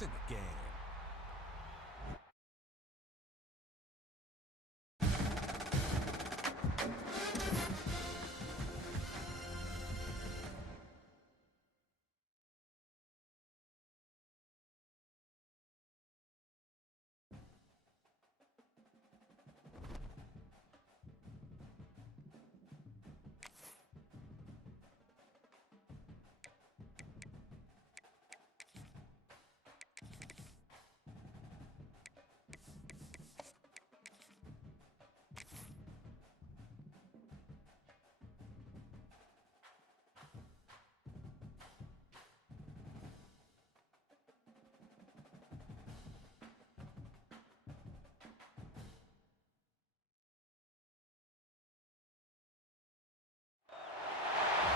points in the game.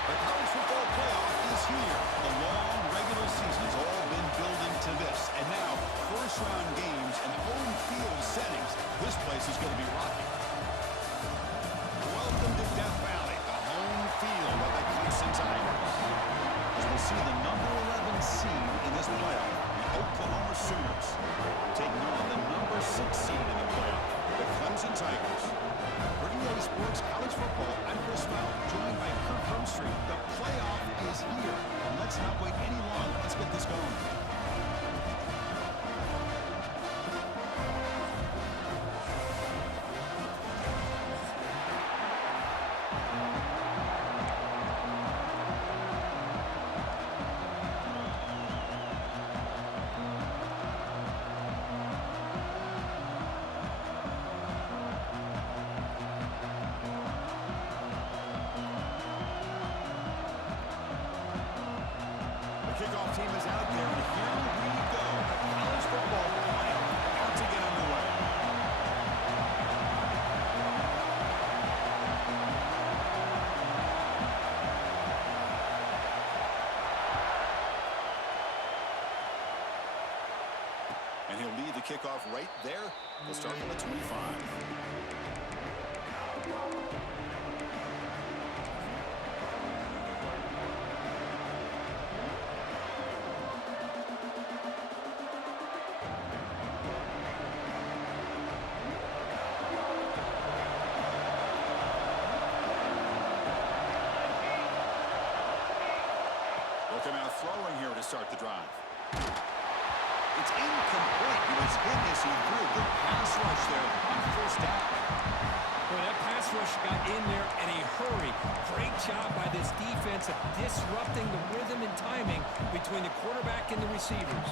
The college football playoff is here. The long regular season's all been building to this. And now, first-round games and home field settings. This place is going to be rocking. Welcome to Death Valley, the home field of the Clemson Tigers. As we'll see the number 11 seed in this playoff, the Oklahoma Sooners, taking on the number 6 seed in the playoff, the Clemson Tigers. For EA Sports College Football, I'm Chris Fowler, joined by Kirk Herbstreit. The playoff is here, and let's not wait any longer. Let's get this going. Kickoff team is out there, and here we go. College football playoff about to get underway. And he'll lead the kickoff right there. We'll start from the 25. Looking out throwing here to start the drive. It's incomplete. He was hit as he threw. Good pass rush there on first down. Boy, that pass rush got in there in a hurry. Great job by this defense of disrupting the rhythm and timing between the quarterback and the receivers.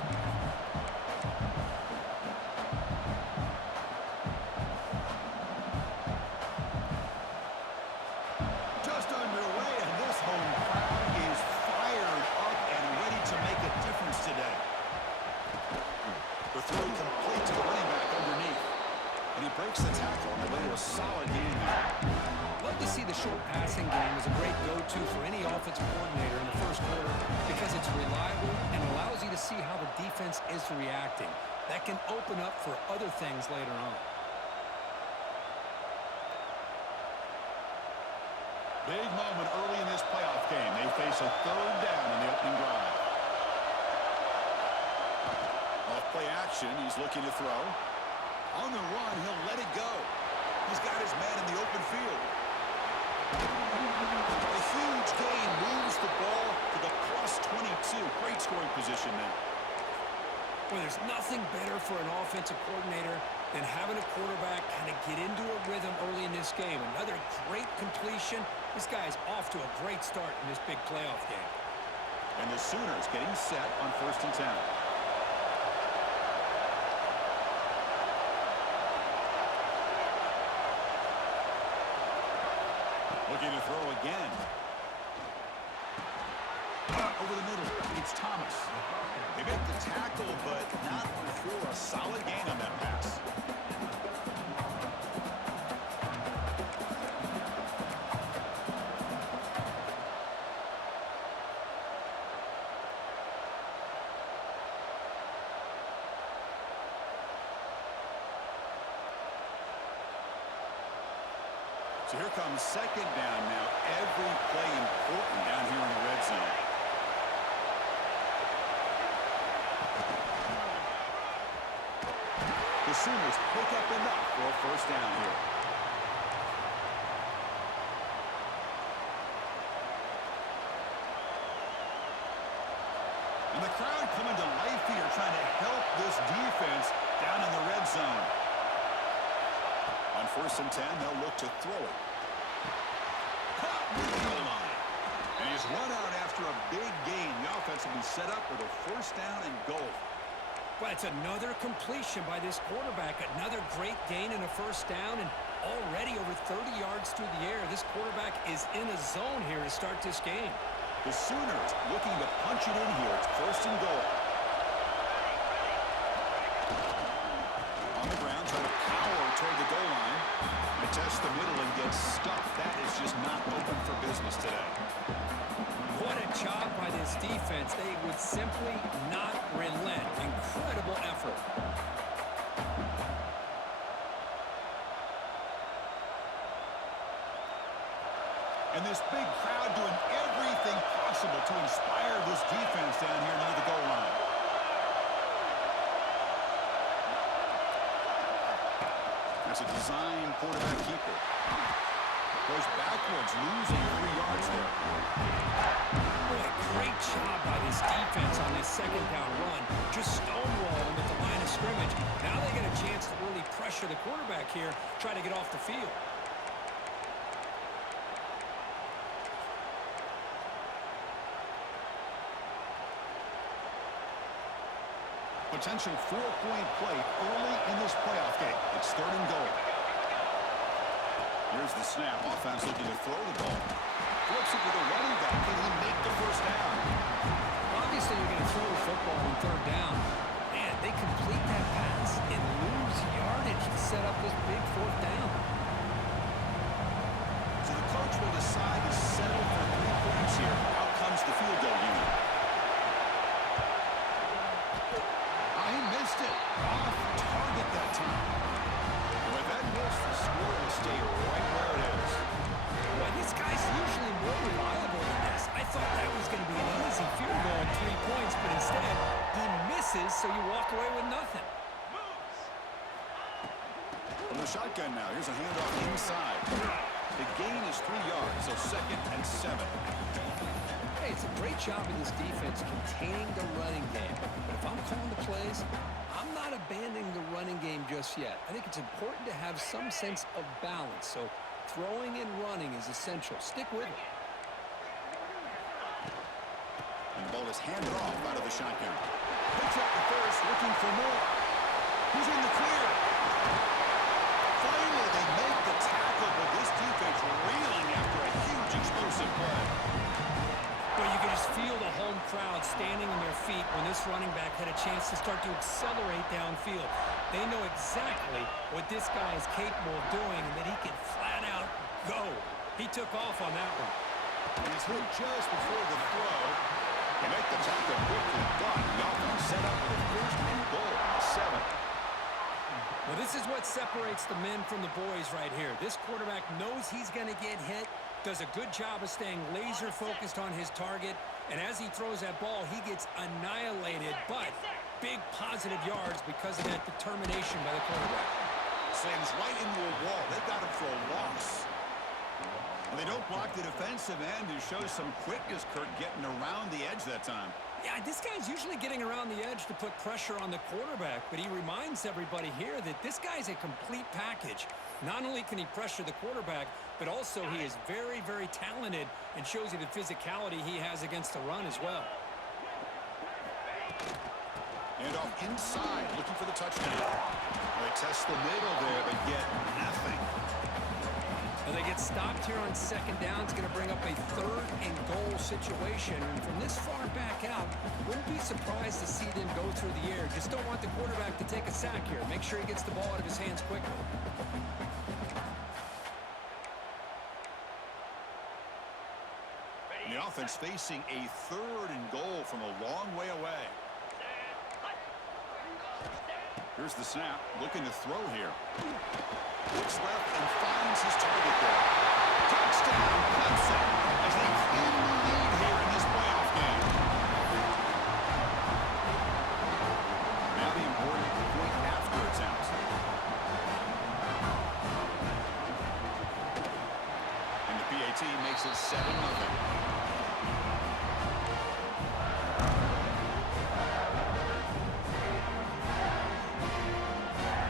Just underway, and this home crowd is fired up and ready to make a difference today. The throw complete to the running back underneath. And he breaks the tackle on the way to a solid game there. Love to see the short passing game as a great go-to for any offensive coordinator in the first quarter because it's reliable and allows you to see how the defense is reacting. That can open up for other things later on. Big moment early in this playoff game. They face a third down in the opening drive. Off play action, he's looking to throw. On the run, he'll let it go. He's got his man in the open field. A huge gain moves the ball to the plus 22. Great scoring position there. Well, there's nothing better for an offensive coordinator than having a quarterback kind of get into a rhythm early in this game. Another great completion. This guy's off to a great start in this big playoff game. And the Sooners getting set on 1st and 10. Looking to throw again. Over the middle. It's Thomas. They make the tackle, but not before a solid gain on that pass. So here comes second down now. Every play important down here in the red zone. The Sooners pick up enough for a first down here. And the crowd coming to life here, trying to help this defense down in the red zone. On 1st and 10, they'll look to throw it. Caught with the goal line. And he's run out after a big gain. The offense will be set up with a first down and goal. Well, it's another completion by this quarterback. Another great gain in a first down, and already over 30 yards through the air. This quarterback is in a zone here to start this game. The Sooners looking to punch it in here. It's 1st and goal. On the ground, trying to power toward the goal line. They test the middle and get stuffed. That is just not open for business today. What a job by this defense. They would simply not relent. Incredible effort. And this big crowd doing everything possible to inspire this defense down here near the goal line. That's a design quarterback keeper. Goes backwards, losing 3 yards there. Boy, great job by this defense on this second down run. Just stonewall them at the line of scrimmage. Now they get a chance to really pressure the quarterback here, try to get off the field. Potential 4-point play early in this playoff game. It's 3rd and goal. Here's the snap. Offense looking to throw the ball. Flips it to the running back. Can he make the first down? Obviously, you're going to throw the football on 3rd down. Man, they complete that pass and lose yardage to set up this big 4th down. So the coach will decide to settle for 3 points here. Out comes the field goal unit. He missed it. Off target that time. With that miss, the score will stay right where it is. Boy, this guy's usually more reliable than this. I thought that was going to be an easy field goal and 3 points, but instead, he misses, so you walk away with nothing. From the shotgun now, here's a handoff inside. The gain is 3 yards, so 2nd and 7. Hey, it's a great job in this defense containing the running game. But if I'm calling the plays, I'm not abandoning the running game just yet. I think it's important to have some sense of balance. So throwing and running is essential. Stick with it. And the ball is handed off out of the shotgun. Picks up the first, looking for more. He's in the clear. Finally, they make the tackle, but this defense reeling after a huge explosive play. But you can just feel the home crowd standing on their feet when this running back had a chance to start to accelerate downfield. They know exactly what this guy is capable of doing and that he can flat out go. He took off on that one. And he's hit just before the throw. They make the tackle quickly, but the offense set up with a 1st and goal on the 7. Well, this is what separates the men from the boys right here. This quarterback knows he's going to get hit, does a good job of staying laser focused on his target, and as he throws that ball, he gets annihilated, but big positive yards because of that determination by the quarterback. Slams right into a wall. They've got him for a loss. And they don't block the defensive end, who shows some quickness, Kurt, getting around the edge that time. Yeah, this guy's usually getting around the edge to put pressure on the quarterback, but he reminds everybody here that this guy's a complete package. Not only can he pressure the quarterback, but also he is very, very talented and shows you the physicality he has against the run as well. And off inside, looking for the touchdown. They test the middle there, but get nothing. Well, they get stopped here on 2nd down. It's going to bring up a 3rd and goal situation. And from this far back out, wouldn't be surprised to see them go through the air. Just don't want the quarterback to take a sack here. Make sure he gets the ball out of his hands quickly. And the offense facing a 3rd and goal from a long way away. Here's the snap, looking to throw here. Looks left and finds his target there. Touchdown, Clemson, as they claim the lead here in this playoff game. Now the important point after it's out. 7-0.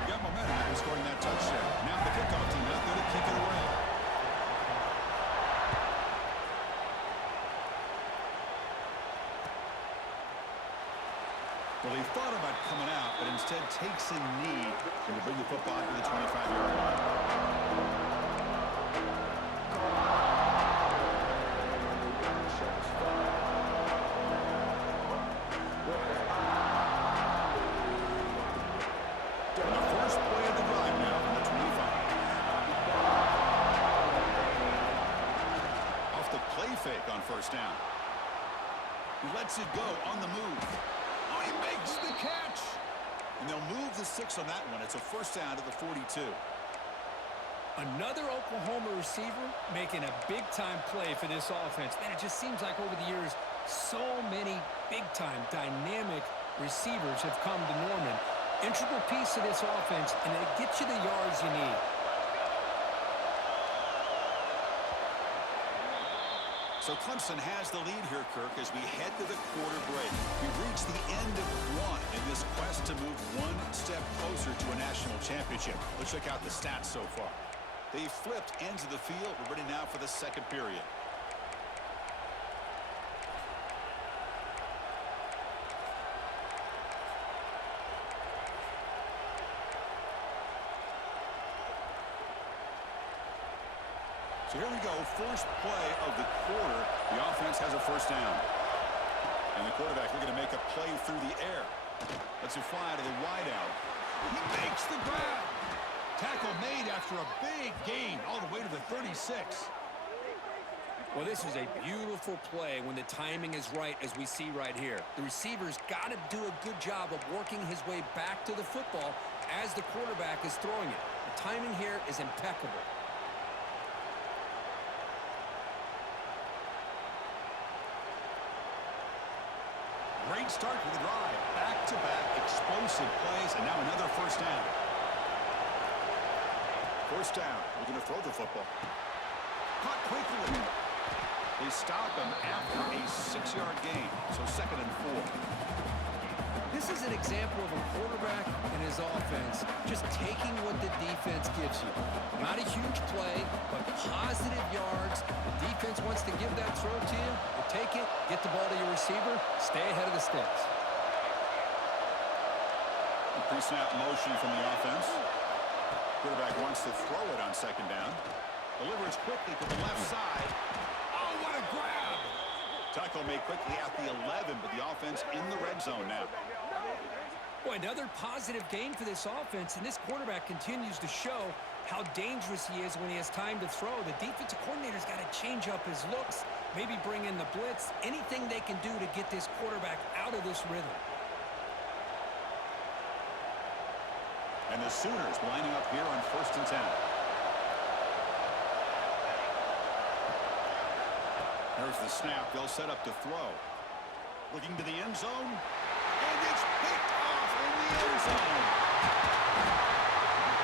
Got momentum after scoring that touchdown. Now the kickoff team out there to kick it away. Well, he thought about coming out, but instead takes a knee and will bring the football to the 25-yard line. Fake on first down. He lets it go on the move. Oh, he makes the catch. And they'll move the 6 on that one. It's a first down to the 42. Another Oklahoma receiver making a big-time play for this offense. Man, it just seems like over the years, so many big-time, dynamic receivers have come to Norman. Integral piece of this offense, and it gets you the yards you need. So Clemson has the lead here, Kirk, as we head to the quarter break. We've reached the end of one in this quest to move one step closer to a national championship. Let's check out the stats so far. They flipped ends of the field. We're ready now for the second period. So here we go, first play of the quarter. The offense has a first down. And the quarterback looking to make a play through the air. Lets it fly to the wideout. He makes the grab. Tackle made after a big gain all the way to the 36. Well, this is a beautiful play when the timing is right, as we see right here. The receiver's got to do a good job of working his way back to the football as the quarterback is throwing it. The timing here is impeccable. Great start to the drive. Back-to-back explosive plays, and now another first down. First down. We're going to throw the football. Caught quickly. They stop him after a 6-yard gain, so 2nd and 4. This is an example of a quarterback and his offense just taking what the defense gives you. Not a huge play, but positive yards. The defense wants to give that throw to you. You take it, get the ball to your receiver, stay ahead of the sticks. Pre-snap motion from the offense. Quarterback wants to throw it on 2nd down. Delivers quickly to the left side. Oh, what a grab! Tackle made quickly at the 11, but the offense in the red zone now. Boy, another positive gain for this offense, and this quarterback continues to show how dangerous he is when he has time to throw. The defensive coordinator's got to change up his looks, maybe bring in the blitz, anything they can do to get this quarterback out of this rhythm. And the Sooners lining up here on 1st and 10. There's the snap. They'll set up to throw. Looking to the end zone. And it's picked off in the end zone.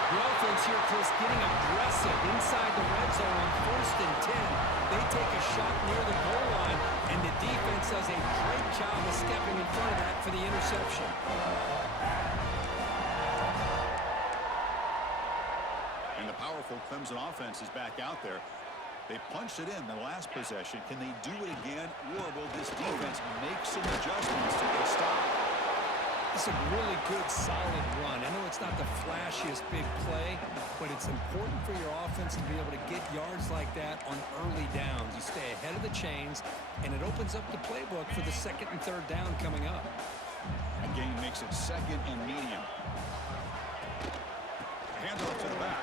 The offense here, Chris, getting aggressive inside the red zone on 1st and 10. They take a shot near the goal line, and the defense does a great job of stepping in front of that for the interception. And the powerful Clemson offense is back out there. They punched it in the last possession. Can they do it again, or will this defense make some adjustments to get stopped? It's a really good, solid run. I know it's not the flashiest big play, but it's important for your offense to be able to get yards like that on early downs. You stay ahead of the chains, and it opens up the playbook for the 2nd and 3rd down coming up. And gain makes it 2nd and medium. Handoff to the back.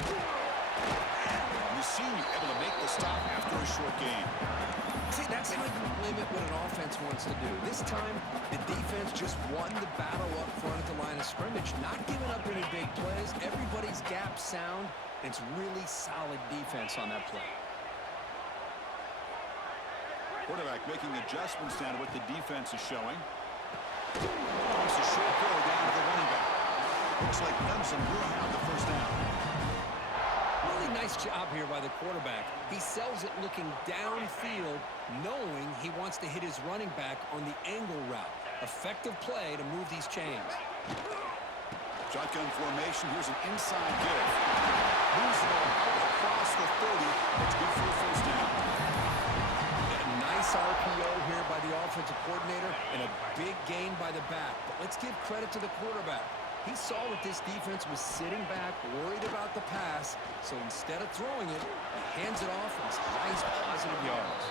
The senior able to make the stop after a short gain. See, that's how you limit what an offense wants to do. This time, the defense just won the battle up front at the line of scrimmage, not giving up any big plays. Everybody's gap sound. It's really solid defense on that play. Quarterback making adjustments down to what the defense is showing. It's a short throw down to the running back. Looks like Clemson will have the first down. Really nice Nice job here by the quarterback. He sells it looking downfield, knowing he wants to hit his running back on the angle route. Effective play to move these chains. Shotgun formation. Here's an inside give. Moves the ball out across the 30. It's good for a first down. A nice RPO here by the offensive coordinator and a big gain by the back. But let's give credit to the quarterback. He saw that this defense was sitting back, worried about the pass, so instead of throwing it, he hands it off and it's nice positive yards.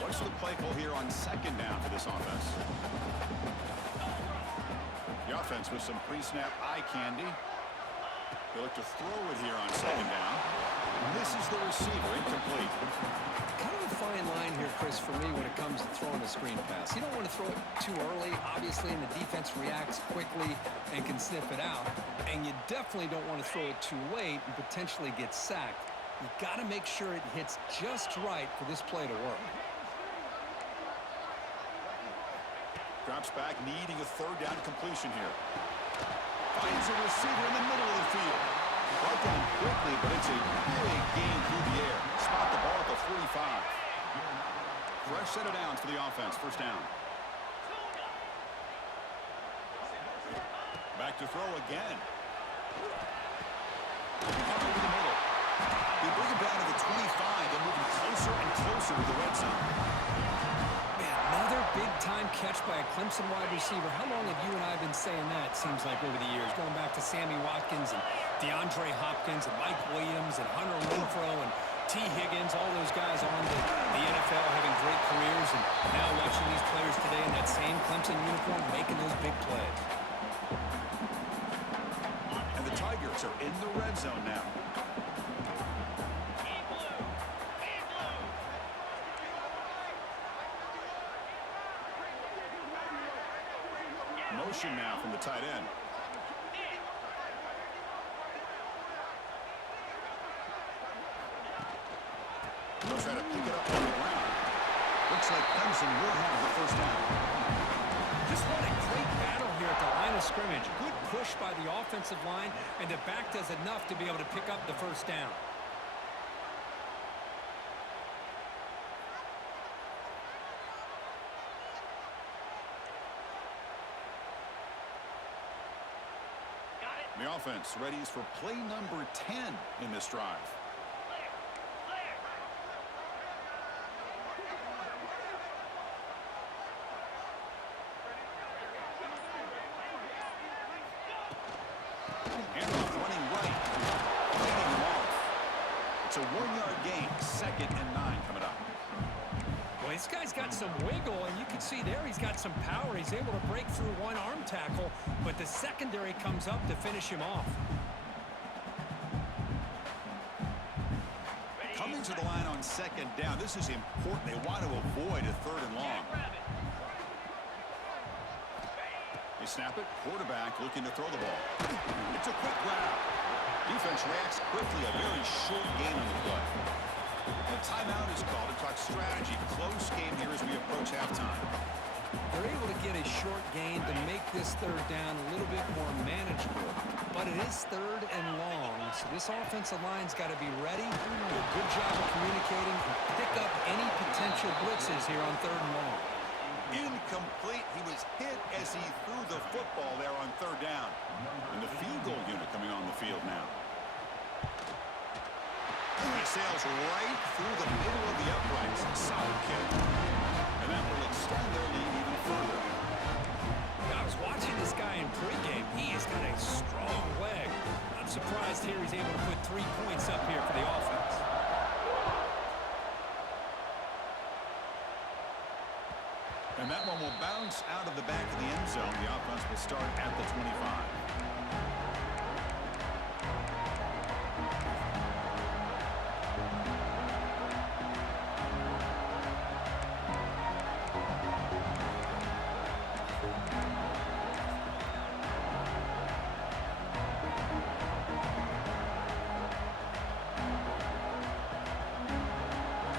What's the play call here on second down for this offense? The offense with some pre-snap eye candy. They look to throw it here on second down. Misses the receiver, incomplete. Kind of a fine line here, Chris, for me when it comes to throwing a screen pass. You don't want to throw it too early, obviously, and the defense reacts quickly and can sniff it out. And you definitely don't want to throw it too late and potentially get sacked. You got to make sure it hits just right for this play to work. Drops back, needing a third down completion here. Finds a receiver in the middle of the field. Brought down quickly, but it's a big gain through the air. Spot the ball at the 45. Fresh set of downs for the offense. First down. Back to throw again. Up over the middle. They bring him down to the 25. They're moving closer and closer to the red zone. Another big-time catch by a Clemson wide receiver. How long have you and I been saying that, seems like, over the years? Going back to Sammy Watkins and DeAndre Hopkins and Mike Williams and Hunter Renfrow and T. Higgins, all those guys on to the NFL having great careers, and now watching these players today in that same Clemson uniform making those big plays. And the Tigers are in the red zone now. Motion now from the tight end. They'll try to pick it up on the ground. Looks like Clemson will have the first down. Just what a great battle here at the line of scrimmage. Good push by the offensive line, and the back does enough to be able to pick up the first down. The offense readies for play number 10 in this drive. Handoff running right. Leading him off. It's a 1-yard gain. 2nd and 9 coming up. Well, this guy's got some wiggle, and you can see there he's got some power. He's able to break through one arm tackle, but the secondary comes up to finish him off. Coming to the line on second down. This is important. They want to avoid a 3rd and long. They snap it. Quarterback looking to throw the ball. It's a quick grab. Defense reacts quickly. A very short gain on the play. A timeout is called to talk strategy. Close game here as we approach halftime. They're able to get a short gain to make this 3rd down a little bit more manageable. But it is 3rd and long, so this offensive line's got to be ready, do a good job of communicating, and pick up any potential blitzes here on 3rd and long. Incomplete. He was hit as he threw the football there on 3rd down. And the field goal unit coming on the field now. He sails right through the middle of the uprights. Solid kick. And that will extend their lead even further. I was watching this guy in pregame. He has got a strong leg. I'm surprised here he's able to put 3 points up here for the offense. And that one will bounce out of the back of the end zone. The offense will start at the 25.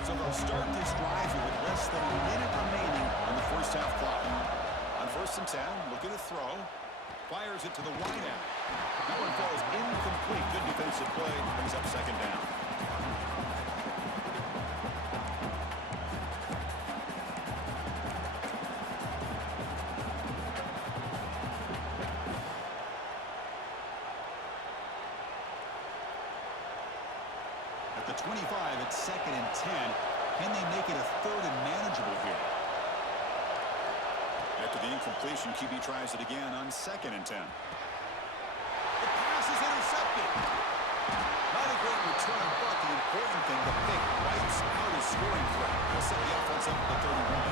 So they'll start this drive here with less than a minute remaining on the first half clock. On first and 10, looking to throw. Fires it to the wide out. That one falls incomplete. Good defensive play. Brings up second down. At the 25, it's second and 10. Can they make it a third and manageable here? After the incompletion, QB tries it again on second and 10. The pass is intercepted. Not a great return, but the important thing, the pick wipes out his scoring threat. They'll set the offense up at the 31.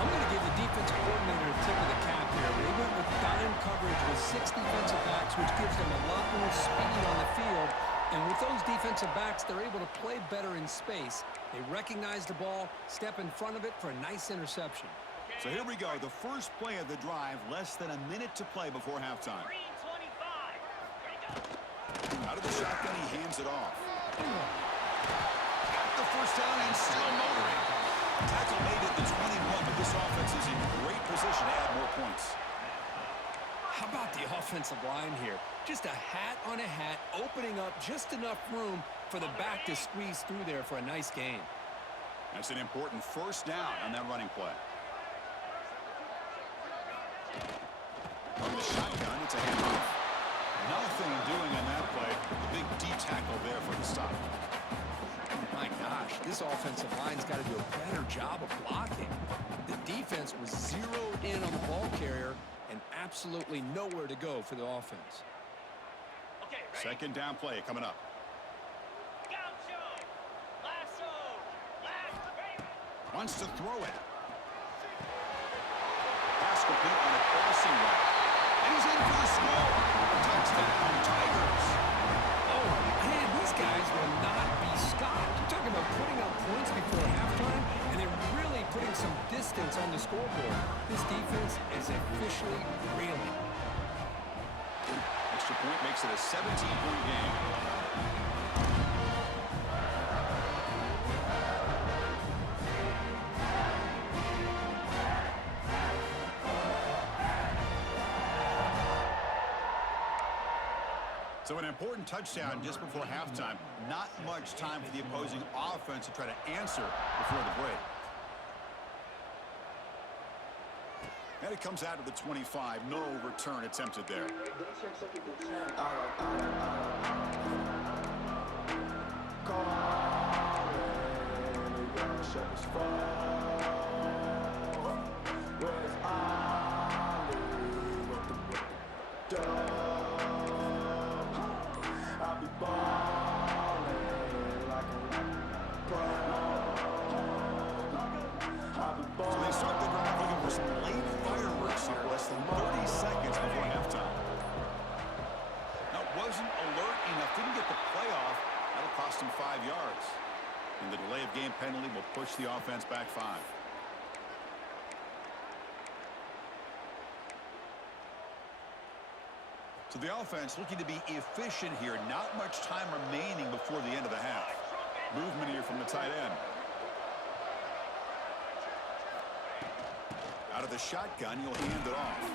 I'm going to give the defensive coordinator a tip of the cap here. They went with dime coverage with 6 defensive backs, which gives them a lot more speed on the field. And with those defensive backs, they're able to play better in space. They recognize the ball, step in front of it for a nice interception. So here we go, the first play of the drive, less than a minute to play before halftime. Out of the shotgun, he hands it off. Got the first down and still motoring. Tackle made at the 21, but this offense is in great position to add more points. How about the offensive line here? Just a hat on a hat, opening up just enough room for the back to squeeze through there for a nice gain. That's an important first down on that running play. From the shotgun, it's a handoff. Nothing doing on that play. The big D tackle there for the stop. My gosh, this offensive line's got to do a better job of blocking. The defense was zeroed in on the ball carrier and absolutely nowhere to go for the offense. Okay, ready? Second down play coming up. Gaucho! Lasso! Ready? Wants to throw it. Pass complete on a crossing route. And he's in for the score. Touchdown, Tigers. Oh, man, these guys will not be stopped. You're talking about putting up points before halftime, and they're really putting some distance on the scoreboard. This defense is officially reeling. Extra point makes it a 17-point game. So an important touchdown just before halftime. Not much time for the opposing offense to try to answer before the break. And it comes out of the 25. No return attempted there. So they start the drive looking for some late fireworks here, less than 30 seconds before halftime. Now, wasn't alert enough, didn't get the play off. That'll cost him 5 yards. And the delay of game penalty will push the offense back 5. So the offense looking to be efficient here. Not much time remaining before the end of the half. Movement here from the tight end. Out of the shotgun, he'll hand it off.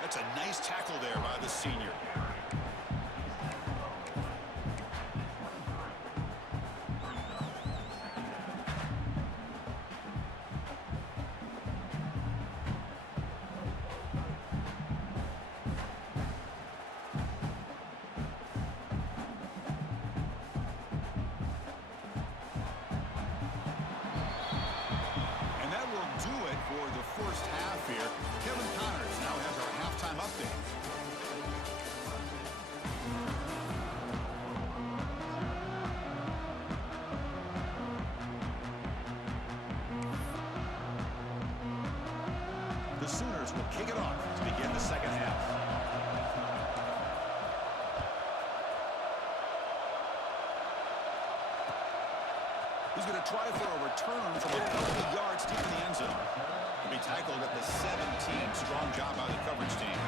That's a nice tackle there by the senior. First half here. Kevin Connors now has our halftime update. The Sooners will kick it off to begin the second half. He's going to try for a return from a couple of yards deep in the end zone. He'll be tackled at the 17. Strong job by the coverage team.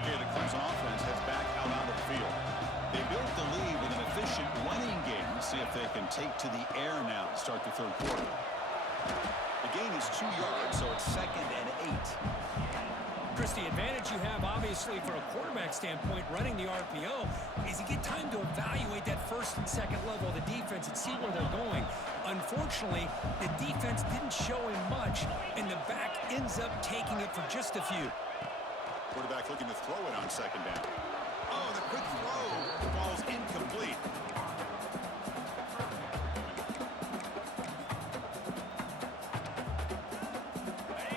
Okay, the Clemson offense see if they can take to the air now to start the third quarter. The gain is 2 yards, so it's 2nd and 8. Chris, the advantage you have, obviously, for a quarterback standpoint, running the RPO, is you get time to evaluate that first and second level of the defense and see where they're going. Unfortunately, the defense didn't show him much, and the back ends up taking it for just a few. Quarterback looking to throw it on 2nd down. Oh, the quick throw falls incomplete.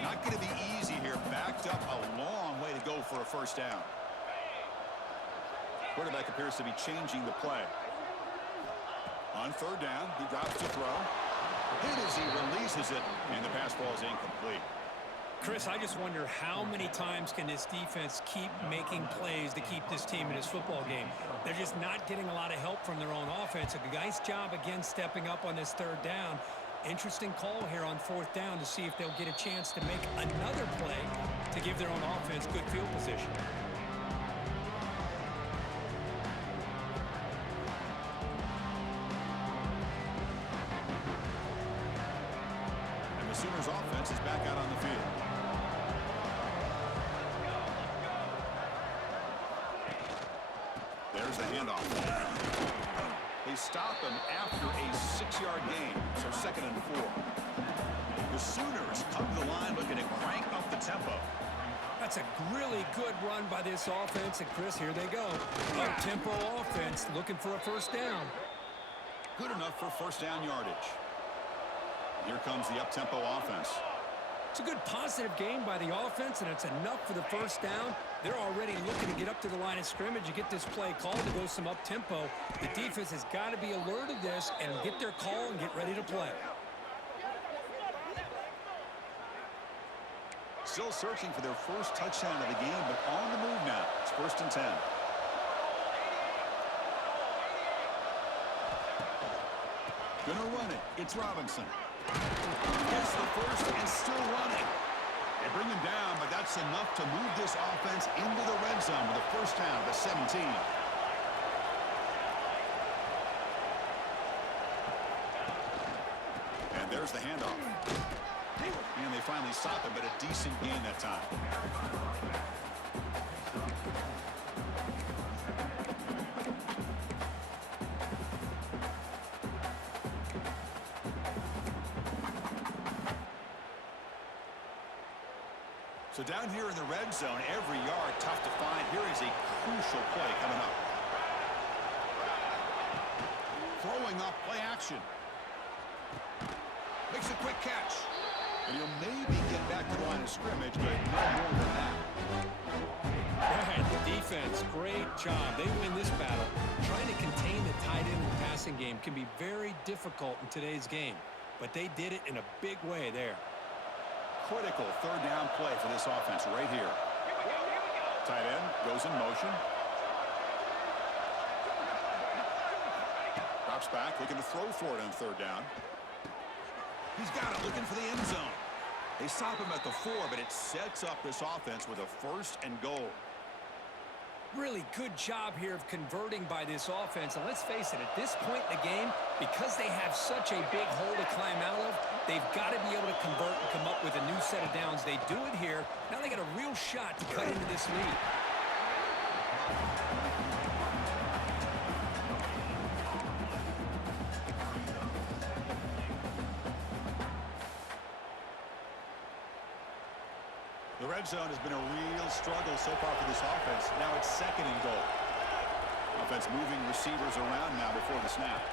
Not going to be easy here. Backed up a long way to go for a first down. Quarterback appears to be changing the play. On 3rd down, he drops to throw. Hit as he releases it, and the pass ball is incomplete. Chris, I just wonder how many times can this defense keep making plays to keep this team in this football game. They're just not getting a lot of help from their own offense. A nice job, again, stepping up on this 3rd down. Interesting call here on 4th down to see if they'll get a chance to make another play to give their own offense good field position. And the Sooners offense is back out on the field. There's the handoff. They stop him after a 6-yard gain, so 2nd and 4. The Sooners come to the line looking to crank up the tempo. That's a really good run by this offense, and Chris, here they go. Up-tempo offense looking for a first down. Good enough for first down yardage. Here comes the up-tempo offense. It's a good positive game by the offense, and it's enough for the first down. They're already looking to get up to the line of scrimmage and get this play called to go some up-tempo. The defense has got to be alert of this and get their call and get ready to play. Still searching for their first touchdown of the game, but on the move now. It's 1st and 10. Gonna run it. It's Robinson. Gets the first and still running. They bring him down, but that's enough to move this offense into the red zone with a first down to 17. And there's the handoff. And they finally stop him, but a decent gain that time. So down here in the red zone, every yard tough to find. Here is a crucial play coming up. Throwing up, play action. Makes a quick catch. And he'll maybe get back to the line of scrimmage, but no more than that. Right, the defense, great job. They win this battle. Trying to contain the tight end in the passing game can be very difficult in today's game, but they did it in a big way there. Critical 3rd down play for this offense right here. Tight end goes in motion. Drops back, looking to throw for it on 3rd down. He's got it, looking for the end zone. They stop him at the 4, but it sets up this offense with a 1st and goal. Really good job here of converting by this offense. And let's face it, at this point in the game, because they have such a big hole to climb out of, they've got to be able to convert and come up with a new set of downs. They do it here. Now they got a real shot to cut into this lead. The red zone has been a real struggle so far for this offense. Now it's 2nd and goal. Offense moving receivers around now before the snap.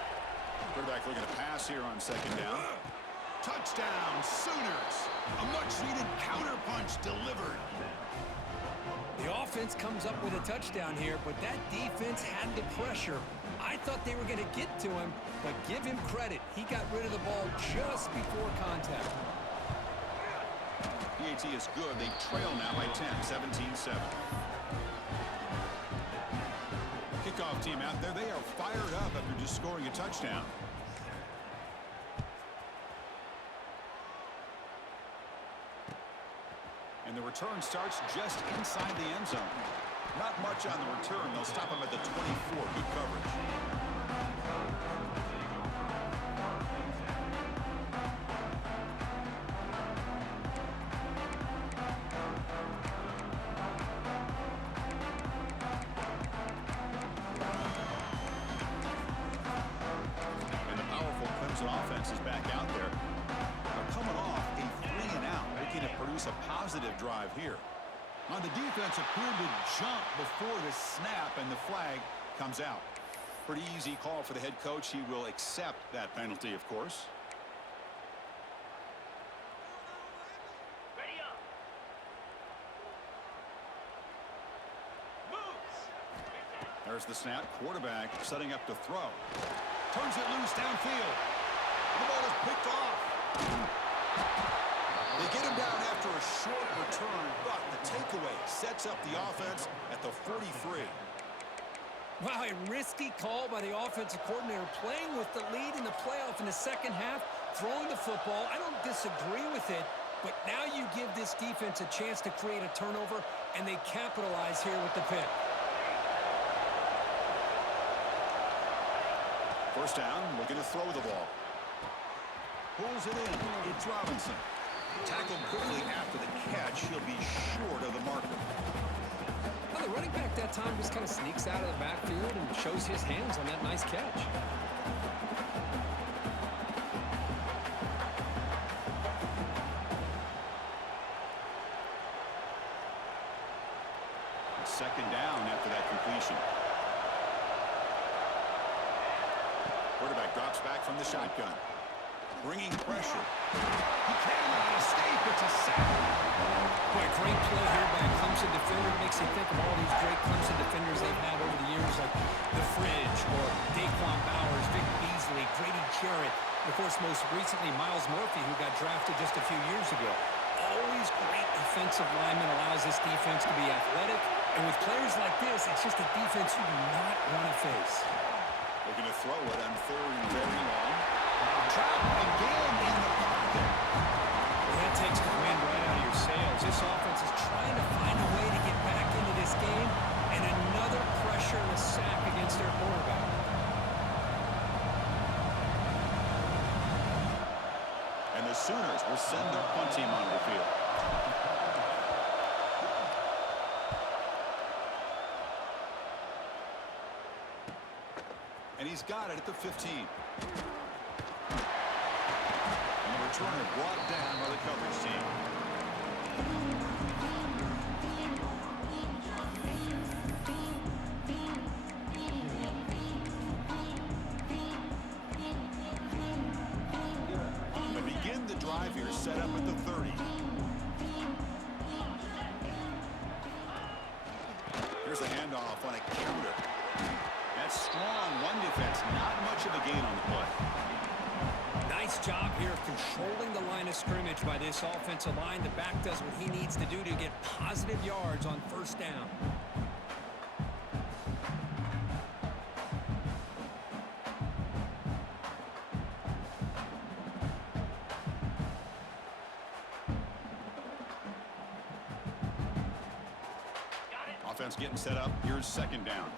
Quarterback looking to pass here on 2nd down. Touchdown, Sooners! A much-needed counterpunch delivered. The offense comes up with a touchdown here, but that defense had the pressure. I thought they were going to get to him, but give him credit. He got rid of the ball just before contact. PAT is good. They trail now by 10, 17-7. Kickoff team out there. They are fired up after just scoring a touchdown. And the return starts just inside the end zone. Not much on the return. They'll stop him at the 24. Good coverage. Clemson offense is back out there. They're coming off a 3-and-out, looking to produce a positive drive here. On the defense, appeared to jump before the snap, and the flag comes out. Pretty easy call for the head coach. He will accept that penalty, of course. Ready up. Moves. There's the snap. Quarterback setting up to throw. Turns it loose downfield. The ball is picked off. They get him down after a short return, but the takeaway sets up the offense at the 43. Wow, a risky call by the offensive coordinator, playing with the lead in the playoff in the second half, throwing the football. I don't disagree with it, but now you give this defense a chance to create a turnover, and they capitalize here with the pick. First down, looking to throw the ball. Pulls it in. It's Robinson. Tackled quickly after the catch. He'll be short of the marker. Well, the running back that time just kind of sneaks out of the backfield and shows his hands on that nice catch. Second down after that completion. Quarterback drops back from the shotgun. Bringing pressure. He cannot escape. It's a sack. Boy, great play here by a Clemson defender. It makes you think of all these great Clemson defenders they've had over the years, like The Fridge or Daquan Bowers, Vic Beasley, Grady Jarrett, and of course, most recently, Miles Murphy, who got drafted just a few years ago. Always great defensive lineman, allows this defense to be athletic. And with players like this, it's just a defense you do not want to face. They're going to throw it on third and very long. Trap again in the pocket. Well, that takes the wind right out of your sails. This offense is trying to find a way to get back into this game, and another pressure and a sack against their quarterback. And the Sooners will send their punt team onto the field. And he's got it at the 15. And the returner brought down by the coverage team. They begin the drive here, set up at the 30. Here's a handoff on a counter. That's strong one defense, not much of a gain on the play. Nice job here of controlling the line of scrimmage by this offensive line. The back does what he needs to do to get positive yards on first down. Offense getting set up. Here's second down.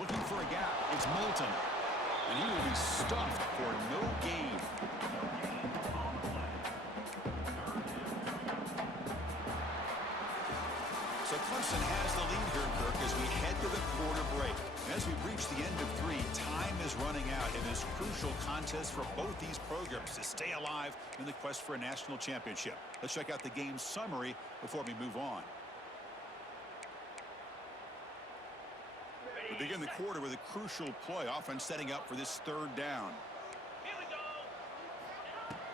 Looking for a gap. It's Moulton. And he will be stuffed for no gain. So Clemson has the lead here, Kirk, as we head to the quarter break. And as we reach the end of three, time is running out in this crucial contest for both these programs to stay alive in the quest for a national championship. Let's check out the game summary before we move on. We begin the quarter with a crucial play, offense setting up for this third down. Here we go.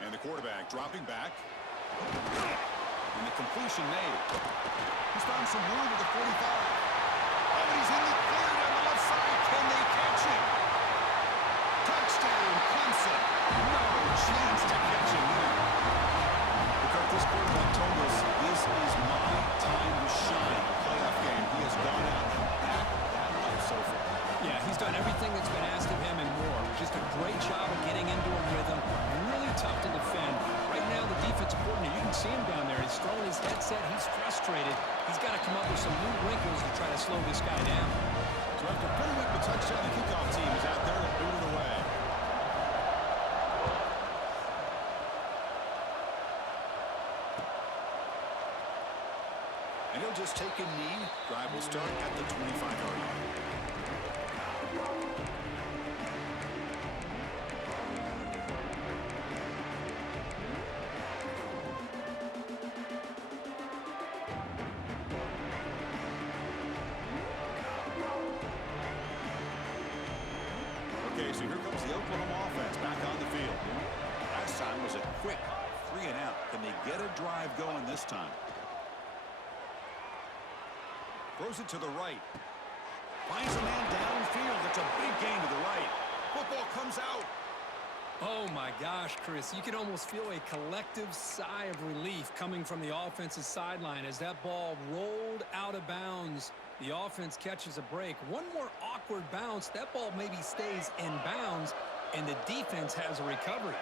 And the quarterback dropping back. And the completion made. He's found some room at the 45. And he's in the clear down the left side. Can they catch him? Touchdown, Clemson. No chance to catch him there. Because this quarterback told us this is my time to shine. Playoff game. He has gone out and backed that up so far. Yeah, he's done everything that's been asked of him and more. Just a great job of getting into a rhythm. Really tough to defend. Right now, the defensive coordinator, you can see him down there. He's throwing his headset. He's frustrated. He's got to come up with some new wrinkles to try to slow this guy down. So after putting up the touchdown, the kickoff team is out there to boot it away. And he'll just take a knee. Drive will start at the 25-yard line. Okay, so here comes the Oklahoma offense back on the field. Last time was a quick 3-and-out. Can they get a drive going this time? Throws it to the right. Finds a man downfield. It's a big gain to the right. Football comes out. Oh, my gosh, Chris. You can almost feel a collective sigh of relief coming from the offensive sideline as that ball rolled out of bounds. The offense catches a break. One more awkward bounce. That ball maybe stays in bounds, and the defense has a recovery.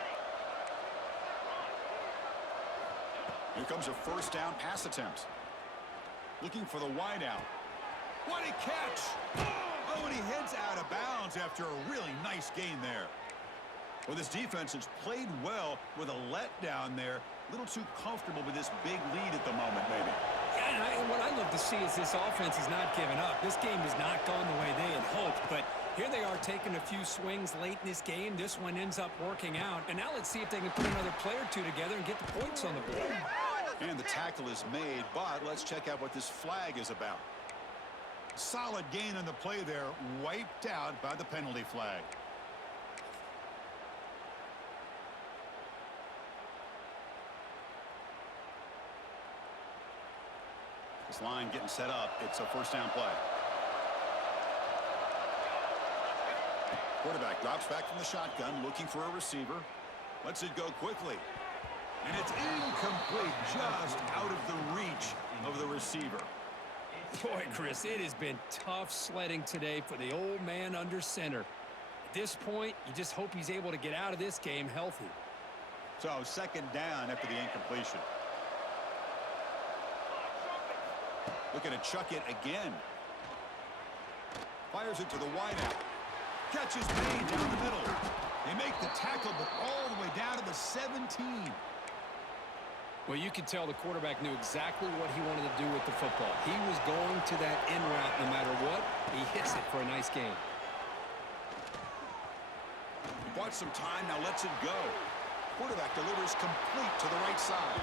Here comes a first down pass attempt. Looking for the wideout. What a catch! Oh, and he heads out of bounds after a really nice gain there. Well, this defense has played well with a letdown there. A little too comfortable with this big lead at the moment, maybe. Yeah, and what I love to see is this offense is not giving up. This game has not gone the way they had hoped, but here they are taking a few swings late in this game. This one ends up working out, and now let's see if they can put another play or two together and get the points on the board. And the tackle is made, but let's check out what this flag is about. Solid gain on the play there, wiped out by the penalty flag. This line getting set up. It's a first down play. Quarterback drops back from the shotgun, looking for a receiver. Lets it go quickly. And it's incomplete, just out of the reach of the receiver. Boy, Chris, it has been tough sledding today for the old man under center. At this point, you just hope he's able to get out of this game healthy. So second down after the incompletion. Looking to chuck it again. Fires it to the wideout. Catch is made down the middle. They make the tackle, but all the way down to the 17. Well, you could tell the quarterback knew exactly what he wanted to do with the football. He was going to that in route no matter what. He hits it for a nice gain. He bought some time, now lets it go. Quarterback delivers complete to the right side.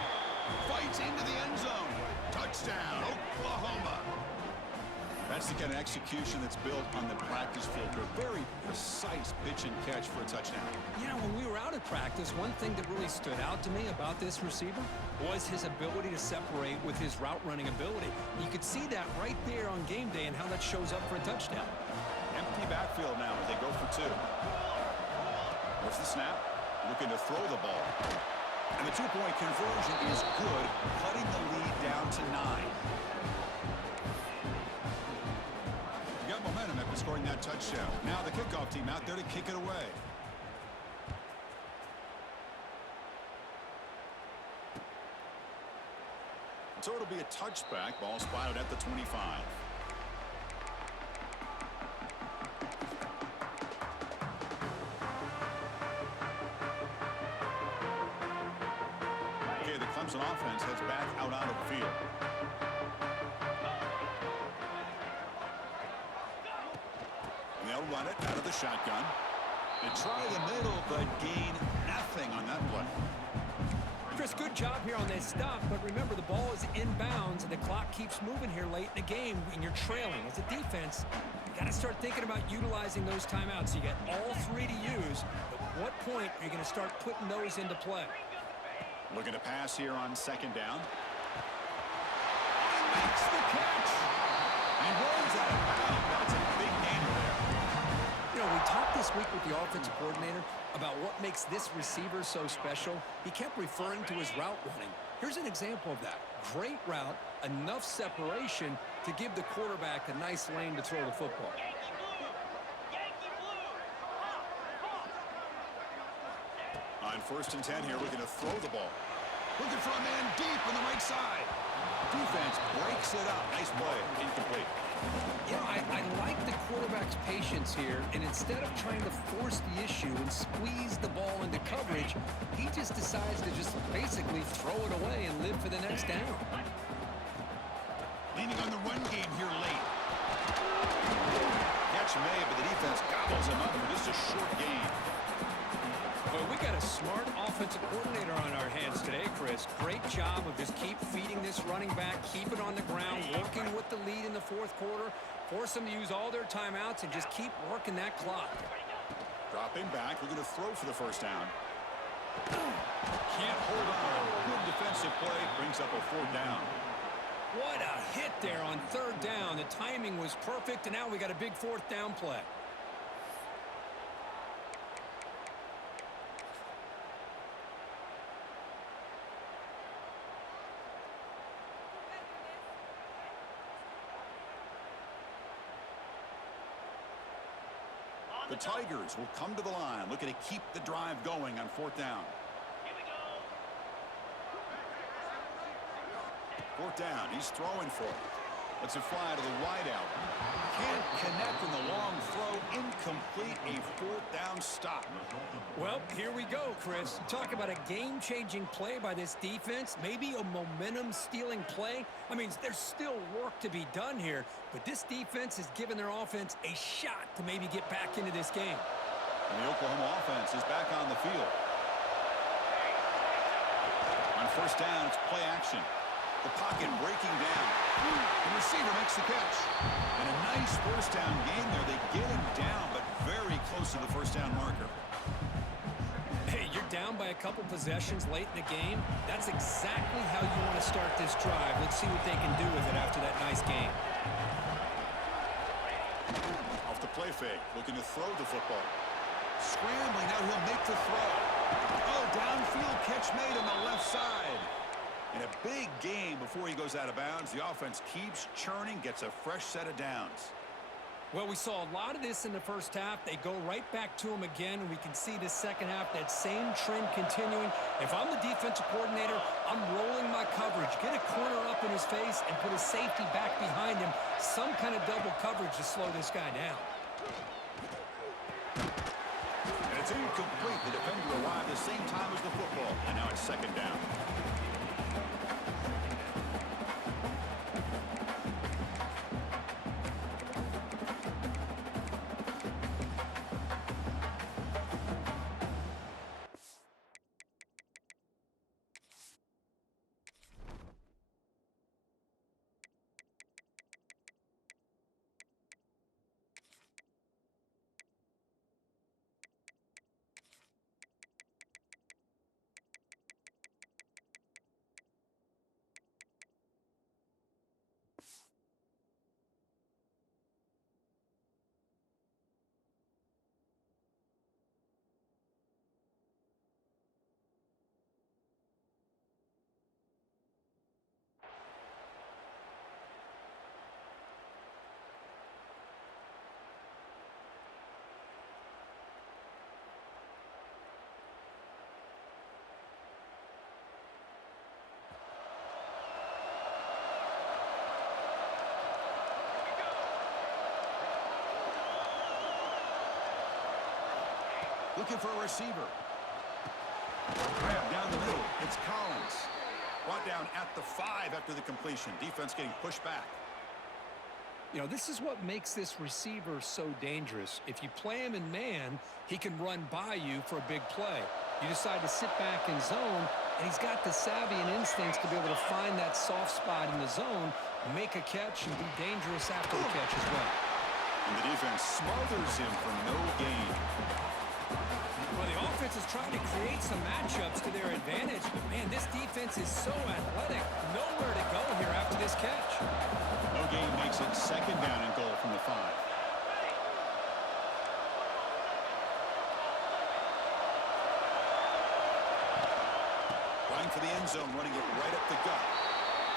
Fights into the end zone. Touchdown, Oklahoma. That's the kind of execution that's built on the practice field. A very precise pitch and catch for a touchdown. You know, when we were out at practice, one thing that really stood out to me about this receiver was his ability to separate with his route running ability. You could see that right there on game day and how that shows up for a touchdown. Empty backfield now as they go for two. There's the snap. Looking to throw the ball. And the two-point conversion is good, cutting the lead down to 9. You got momentum after scoring that touchdown. Now the kickoff team out there to kick it away. So it'll be a touchback. Ball spotted at the 25. Okay, the Clemson offense heads back out onto the field. And they'll run it out of the shotgun. They try the middle, but gain nothing on that play. Chris, good job here on that stop, but remember the ball is inbounds and the clock keeps moving here late in the game and you're trailing. As a defense, you got to start thinking about utilizing those timeouts. You got all three to use. At what point are you going to start putting those into play? Looking to pass here on second down. He makes the catch. He rolls out of bounds. That's a big gainer there. You know, we talked this week with the offensive coordinator about what makes this receiver so special. He kept referring to his route running. Here's an example of that. Great route, enough separation to give the quarterback a nice lane to throw the football. On first and 10 here, looking to throw the ball. Looking for a man deep on the right side. Defense breaks it up. Nice play. Incomplete. Yeah, I like the quarterback's patience here, and instead of trying to force the issue and squeeze the ball into coverage, he just decides to just basically throw it away and live for the next down. Leaning on the run game here late. defensive coordinator on our hands today, Chris. Great job of just keep feeding this running back, keep it on the ground, working with the lead in the fourth quarter, force them to use all their timeouts, and just keep working that clock. Dropping back, looking to throw for the first down. Can't hold on. Good defensive play, brings up a fourth down. What a hit there on third down. The timing was perfect, and now we got a big fourth down play. The Tigers will come to the line, looking to keep the drive going on fourth down. Here we go. Fourth down, he's throwing for it. Lets it fly to the wideout. Can't connect in the long throw. Incomplete, a fourth down stop. Well, here we go, Chris. Talk about a game-changing play by this defense. Maybe a momentum-stealing play. I mean, there's still work to be done here, but this defense has given their offense a shot to maybe get back into this game. And the Oklahoma offense is back on the field. On first down, it's play action. The pocket breaking down. The receiver makes the catch. And a nice first down game there. They get him down, but very close to the first down marker. Hey, you're down by a couple possessions late in the game. That's exactly how you want to start this drive. Let's see what they can do with it after that nice game. Off the play fake, looking to throw the football. Scrambling, now he'll make the throw. Oh, downfield catch made on the left side. In a big game before he goes out of bounds, the offense keeps churning, gets a fresh set of downs. Well, we saw a lot of this in the first half. They go right back to him again, and we can see the second half, that same trend continuing. If I'm the defensive coordinator, I'm rolling my coverage. Get a corner up in his face and put a safety back behind him. Some kind of double coverage to slow this guy down. And it's incomplete. The defender arrived the same time as the football, and now it's second down. Looking for a receiver. Grab down the middle. It's Collins. Brought down at the 5 after the completion. Defense getting pushed back. You know, this is what makes this receiver so dangerous. If you play him in man, he can run by you for a big play. You decide to sit back in zone, and he's got the savvy and instincts to be able to find that soft spot in the zone, make a catch, and be dangerous after the catch as well. And the defense smothers him for no gain. Well, the offense is trying to create some matchups to their advantage, but, man, this defense is so athletic. Nowhere to go here after this catch. No gain makes it second down and goal from the 5. Going for the end zone, running it right up the gut.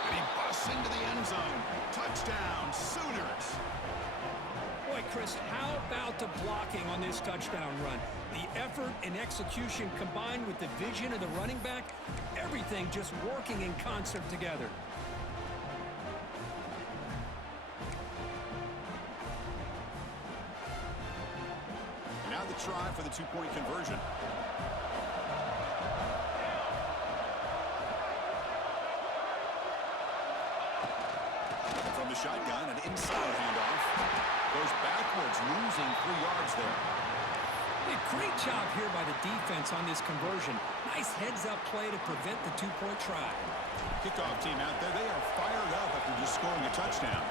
And he busts into the end zone. Touchdown, Sooners. Boy, Chris, how about the blocking on this touchdown run? The effort and execution combined with the vision of the running back, everything just working in concert together. And now the try for the two-point conversion. From the shotgun, an inside handoff. Goes backwards, losing 3 yards there. A great job here by the defense on this conversion. Nice heads-up play to prevent the two-point try. Kickoff team out there, they are fired up after just scoring a touchdown.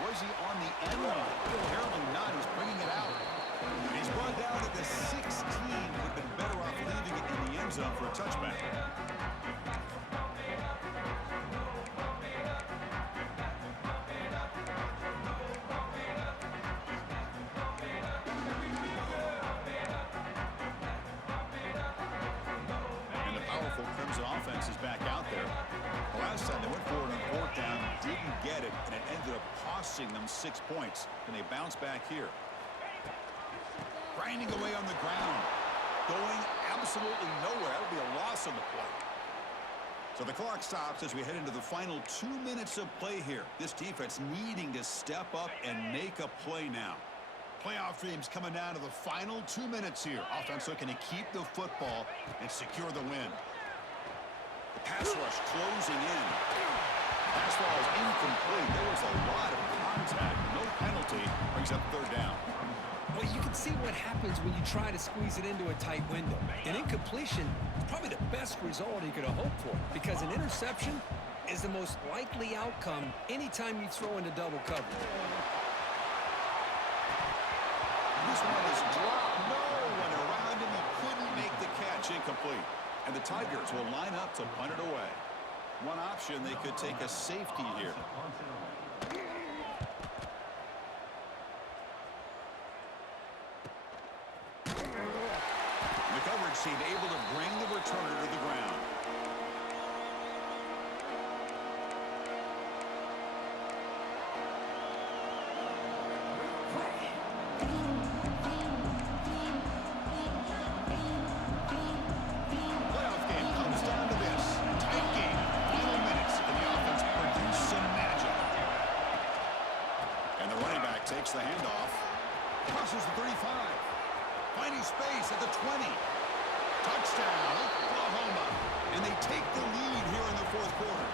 Was he on the end line? Apparently not. He's bringing it out. And he's brought down at the 16. Would have been better off leaving it in the end zone for a touchback. And the powerful Crimson offense is back out there. The last time they went for it on fourth down, didn't get it, and it ended up costing them 6 points. And they bounce back here. Grinding away on the ground. Going absolutely nowhere. That would be a loss on the play. So the clock stops as we head into the final 2 minutes of play here. This defense needing to step up and make a play now. Playoff dreams coming down to the final 2 minutes here. Offense looking to keep the football and secure the win. The pass rush closing in. Pass ball is incomplete. There was a lot of contact. No penalty. Brings up third down. Well, you can see what happens when you try to squeeze it into a tight window. An incompletion is probably the best result you could have hoped for, because an interception is the most likely outcome anytime you throw into double coverage. This one is dropped. No one around him. He couldn't make the catch. Incomplete. And the Tigers will line up to punt it away. One option, they could take a safety here. The coverage team able to bring the returner to the ground. Playoff game comes down to this. Tight game. Final minutes, and the offense produced some magic. And the running back takes the handoff. Crosses the 35. Finding space at the 20. Touchdown, Oklahoma. And they take the lead here in the fourth quarter.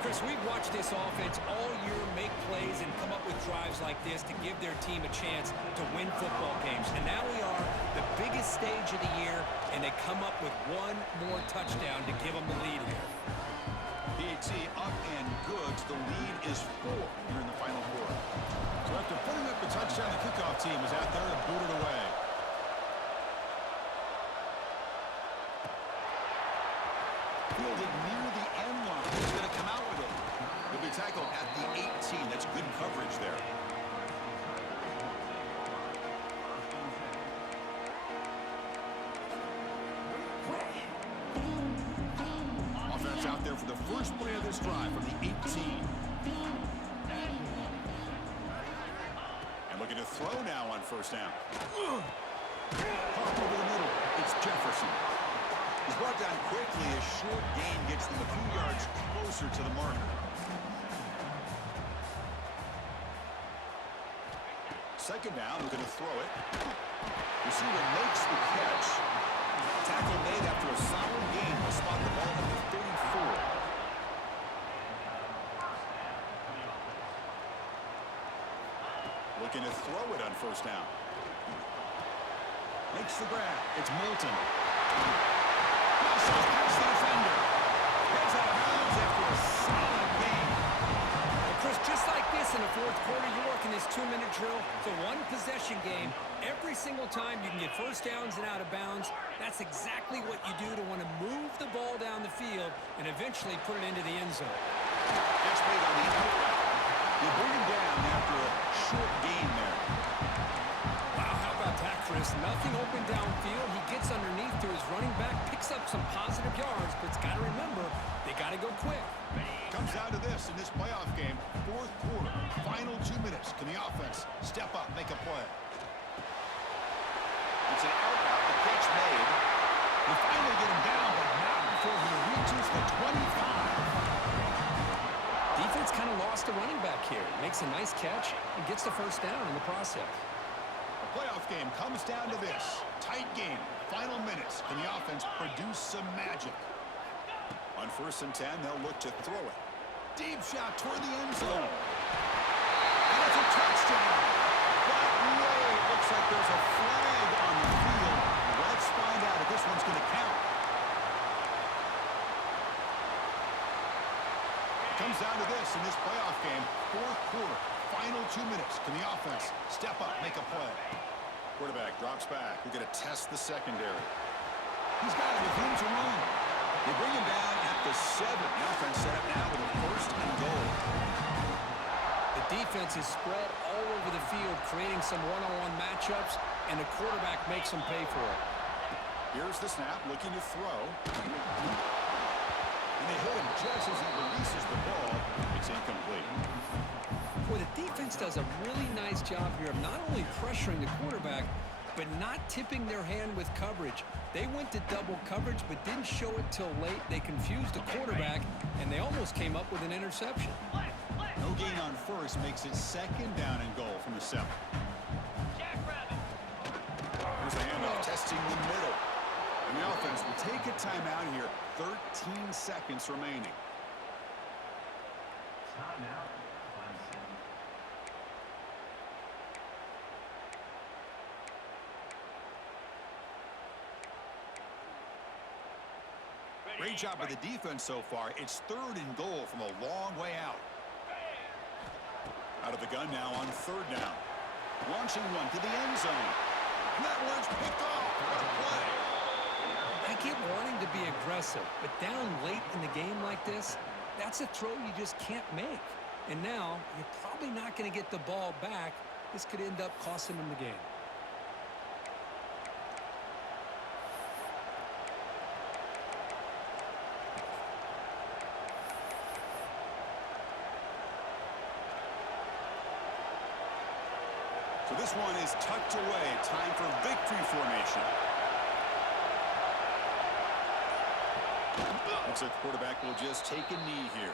Chris, we've watched this offense all year make plays and come up with drives like this to give their team a chance to win football games. And now we are the biggest stage of the year, and they come up with one more touchdown to give them the lead here. PAT up and good. The lead is 4 here in the final quarter. So after putting up the touchdown, the kickoff team is out there to boot it away. Fielded near the end line. He's going to come out with it. He'll be tackled at the 18. That's good coverage there. Offense out there for the first play of this drive from the 18. And looking to throw now on first down. Pop over the middle. It's Jefferson. He's brought down quickly. A short gain gets them a few yards closer to the marker. Second down, looking to throw it. Receiver makes the catch. Tackle made after a solid gain. Will spot the ball at the 34. Looking to throw it on first down. Makes the grab. It's Milton. Rushes past the defender. Gets out of bounds after a solid gain. Well, Chris, just like this in the fourth quarter, you're working this 2-minute drill. It's a one-possession game. Every single time you can get first downs and out of bounds, that's exactly what you do to want to move the ball down the field and eventually put it into the end zone. Gets made on the outright. You bring him down after a short gain there. Wow, how about that, Chris? Nothing open downfield. He gets underneath to his running back, picks up some positive yards, but it's got to remember, they got to go quick. Comes down to this in this playoff game. Fourth quarter, final 2 minutes. Can the offense step up, make a play? It's an out route, the catch made. They finally get him down, but not before he reaches the 25. Defense kind of lost the running back here. Makes a nice catch and gets the first down in the process. The playoff game comes down to this. Tight game, final minutes. Can the offense produce some magic? On 1st and 10, they'll look to throw it. Deep shot toward the end zone. And it's a touchdown. But Looks like there's a flag on the field. Let's find out if this one's going to count. Comes down to this in this playoff game. Fourth quarter, final 2 minutes. Can the offense step up, make a play? Quarterback drops back. We're going to test the secondary. He's got it with room to run. They bring him down at the 7. The offense set up now with a first and goal. The defense is spread all over the field, creating some one-on-one matchups, and the quarterback makes them pay for it. Here's the snap, looking to throw. And they hit him just as he releases the ball. It's incomplete. Boy, the defense does a really nice job here of not only pressuring the quarterback, but not tipping their hand with coverage. They went to double coverage, but didn't show it till late. They confused the quarterback, and they almost came up with an interception. No gain on first makes it second down and goal from the 7. Jackrabbit. Here's a handoff, testing the middle. And the offense will take a timeout here. 13 seconds remaining. Great job by the defense so far. It's 3rd and goal from a long way out. Out of the gun now on 3rd down. Launching one to the end zone. And that one's picked off. What a play. I get wanting to be aggressive, but down late in the game like this, that's a throw you just can't make. And now, you're probably not going to get the ball back. This could end up costing them the game. So this one is tucked away. Time for victory formation. Looks like the quarterback will just take a knee here.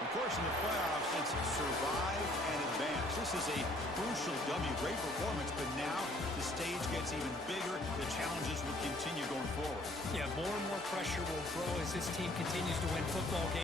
Of course, in the playoffs, it's survive and advance. This is a crucial W. Great performance, but now the stage gets even bigger. The challenges will continue going forward. Yeah, more and more pressure will grow as this team continues to win football games.